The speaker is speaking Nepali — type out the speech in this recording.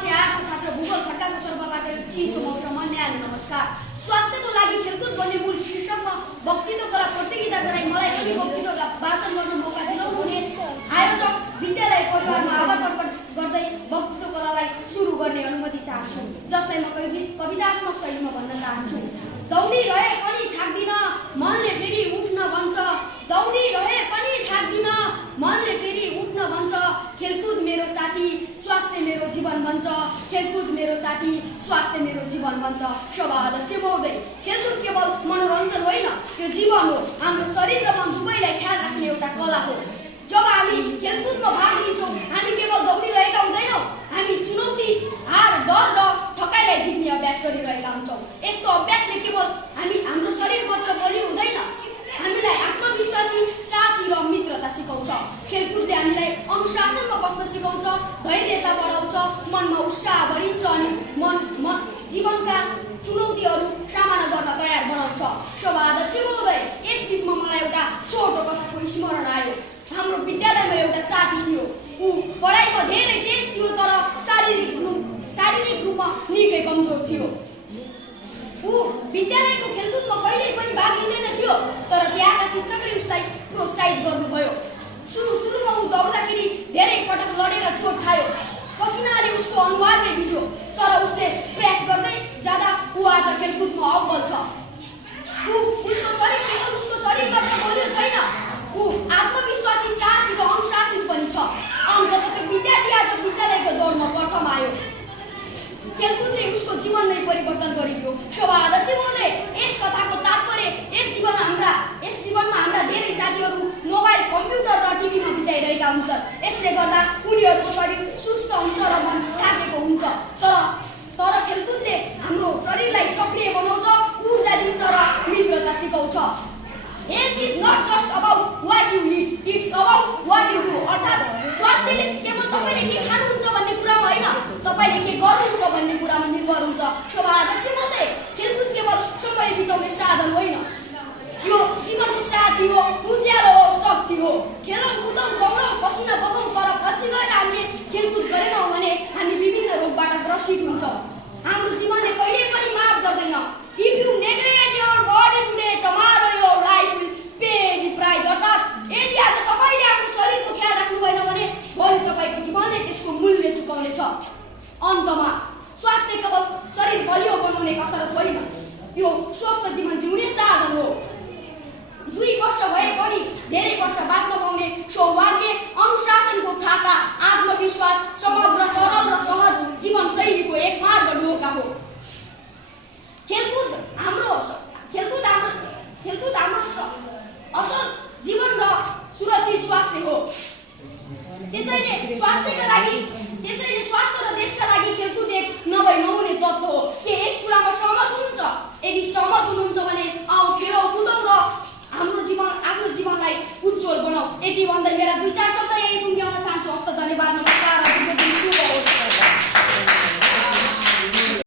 कक्षा 8 को छात्र भूगोल खड्काको तर्फबाट यो चिसो मौसममा न्यानो नमस्कार। स्वास्थ्यको लागि खेलकुद गर्ने मूल शीर्षकमा वक्तृत्व कला प्रतियोगिता गराई मलाई पनि वक्तृत्व वाचन गर्न मौका दिनु हुने आयोजक विद्यालय परिवारमा आभार प्रकट गर्दै वक्तृत्व कलालाई सुरु गर्ने अनुमति चाहन्छु, जसलाई म कवितात्मक शैलीमा भन्न चाहन्छु। दौडिरहे पनि थाक्दिन, मनले फेरि उठ्न भन्छ। दौडिरहे पनि थाक्दिन, मनले फेरि उठ्न भन्छ। खेलकुद मेरो साथी, स्वास्थ्य मेरो जीवन भन्छ। खेलकुद मेरो साथी, स्वास्थ्य मेरो जीवन भन्छ। सभाध्यक्ष महोदय, खेलकुद केवल मनोरञ्जन होइन, यो जीवन हो। हाम्रो शरीर र मन दुवैलाई ख्याल राख्ने एउटा कला हो। जब हामी खेलकुदमा भाग लिन्छौँ, हामी केवल दौडिरहेका हुँदैनौँ, हामी चुनौती, हार, डर र थकाइलाई जित्ने अभ्यास गरिरहेका हुन्छौँ। यस्तो अभ्यासले केवल हाम्रो शरीर मात्र बलियो हुँदैन, हामीलाई आत्मविश्वासी, साहसी र मित्रता सिकाउँछ। खेलकुदले हामीलाई अनुशासनमा बस्न सिकाउँछ, धैर्यता बढाउँछ, मनमा उत्साह भरिन्छ अनि जीवनका चुनौतीहरू सामना गर्न तयार बनाउँछ। सभाध्यक्ष महोदय, यस बिचमा मलाई एउटा छोटो कथाको स्मरण आयो। हाम्रो विद्यालयमा एउटा साथी थियो। ऊ पढाइमा धेरै तेज थियो, तर शारीरिक रूपमा निकै कमजोर थियो। ऊ विद्यालयको खेलकुदमा कहिल्यै पनि भाग लिँदैन थियो, तर त्यहाँका शिक्षकले उसलाई प्रोत्साहित गर्नुभयो। सुरुमा ऊ दौड्दाखेरि धेरै पटक लडेर चोट खायो, पसिनाले उसको अनुहार नै भिज्यो, तर उसले प्रयास गर्दै जाँदा ऊ आज खेलकुदमा अव्वल छ। उसको शरीर मात्र बलियो छैन, ऊ आत्मविश्वासी, साहसी र अनुशासित पनि छ। अन्ततः त्यो विद्यार्थी आज विद्यालयको दौडमा प्रथम आयो। खेलकुदले उसको जीवन नै परिवर्तन गरिदियो। सभाध्यक्ष महोदय, यस कथाको तात्पर्य यस जीवनमा हाम्रा धेरै साथीहरू मोबाइल, कम्प्युटर र टिभीमा बिताइरहेका हुन्छन्। यसले गर्दा उनीहरूको शरीर सुस्त हुन्छ र मन थाकेको हुन्छ, तर खेलकुदले हाम्रो शरीरलाई सक्रिय बनाउँछ, ऊर्जा दिन्छ र मित्रता सिकाउँछ। Health is not just about what you eat, it's about what you do. अर्थात् स्वास्थ्यले केवल तपाईले के खानुहुन्छ भन्ने कुरामा होइन, तपाईले के गर्नुहुन्छ भन्ने कुरामा निर्भर हुन्छ। सभाध्यक्ष महोदय, खेलकुद केवल समय बिताउने साधन होइन, यो जीवनको साथी हो, उज्यालो हो, शक्ति हो। खेलौँ, कुदौँ, दौडौँ, पसिना बगाउँ, तर पछि गएर हामीले खेलकुद गरेनौँ भने हामी विभिन्न रोगबाट ग्रसित हुन्छौँ। हाम्रो जीवनले कहिल्यै पनि माफ गर्दैन। If you neglect your body today, tomorrow your life will pay the price. अर्थात् यदि आज तपाईले आफ्नो शरीरको ख्याल राख्नु भएन भने भोलि तपाईको जीवनले त्यसको मूल्य चुकाउनेछ। अन्तमा स्वास्थ्य केवल शरीर बलियो बनाउने कसरत होइन, यो स्वस्थ जीवन जिउने साधन हो। 2 वर्ष भए पनि धेरै वर्ष बाँच्न पाउने सौभाग्य, अनुशासनको थाका, आत्मविश्वास, समग्र सरल र सहज जीवनशैलीको एक मार्ग ढोका हो। खेलकुद हाम्रो असल जीवन र सुरक्षित स्वास्थ्य हो। त्यसैले स्वास्थ्य र देशका लागि खेलकुद एक नभई नहुने तत्त्व हो।